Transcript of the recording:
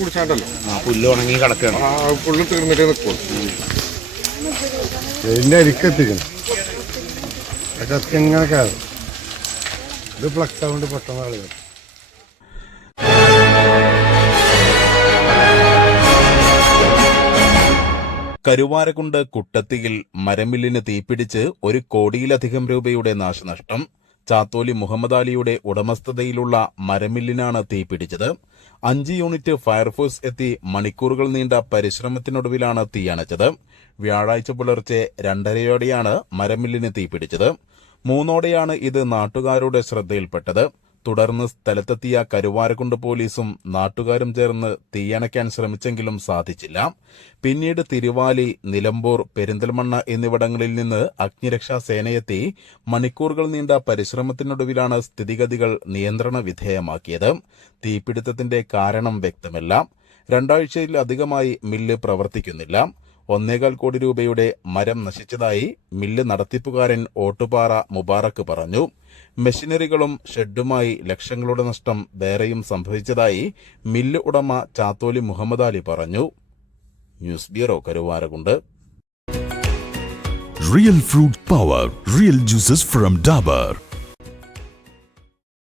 കുടിച്ചാണ്ടല്ലോ. പുല്ല് ഉണങ്ങി കിടക്കുകയാണ്. ആ പുള്ളി തീർന്നിട്ടേ നിൽക്കുള്ളൂ. ഇതിന്റെ അരിക്കെത്തിക്കണം കത്തി എങ്ങനെ കയറും ഇത് ഫ്ലക്സ് ആവുകൊണ്ട് പെട്ടെന്ന് ആളുകൾ. കരുവാരക്കുണ്ട് കുട്ടത്തിയിൽ മരമില്ലിന് തീപിടിച്ച് ഒരു കോടിയിലധികം രൂപയുടെ നാശനഷ്ടം ചാത്തോലി മുഹമ്മദ് അലിയുടെ ഉടമസ്ഥതയിലുള്ള മരമില്ലിനാണ് തീ പിടിച്ചത്. അഞ്ച് യൂണിറ്റ് ഫയർഫോഴ്സ് എത്തി മണിക്കൂറുകൾ നീണ്ട പരിശ്രമത്തിനൊടുവിലാണ് തീ അണച്ചത്. വ്യാഴാഴ്ച പുലർച്ചെ രണ്ടരയോടെയാണ് മരമില്ലിന് തീപിടിച്ചത് മൂന്നോടെയാണ് ഇത് നാട്ടുകാരുടെ ശ്രദ്ധയിൽപ്പെട്ടത്. തുടർന്ന് സ്ഥലത്തെത്തിയ കരുവാരക്കുണ്ട് പോലീസും നാട്ടുകാരും ചേർന്ന് തീയണയ്ക്കാൻ ശ്രമിച്ചെങ്കിലും സാധിച്ചില്ല. പിന്നീട് തിരുവാലി നിലമ്പൂർ പെരിന്തൽമണ്ണ എന്നിവിടങ്ങളിൽ നിന്ന് അഗ്നിരക്ഷാ സേനയെത്തി മണിക്കൂറുകൾ നീണ്ട പരിശ്രമത്തിനൊടുവിലാണ് സ്ഥിതിഗതികൾ നിയന്ത്രണ വിധേയമാക്കിയത്. തീപിടുത്തത്തിന്റെ കാരണം വ്യക്തമല്ല. രണ്ടാഴ്ചയിലധികമായി മില്ല് പ്രവർത്തിക്കുന്നില്ല. ഒന്നേകാൽ കോടി രൂപയുടെ മരം നശിച്ചതായി മില്ല് നടത്തിപ്പുകാരൻ ഓട്ടുപാറ മുബാറക്ക് പറഞ്ഞു. മെഷീനറികളും ഷെഡുമായി ലക്ഷങ്ങളുടെ നഷ്ടം വേറെയും സംഭവിച്ചതായി മില്ല് ഉടമ ചാത്തോലി മുഹമ്മദ് അലി പറഞ്ഞു. News bureau Karuvarakundu. Real fruit power real juices from Dabur.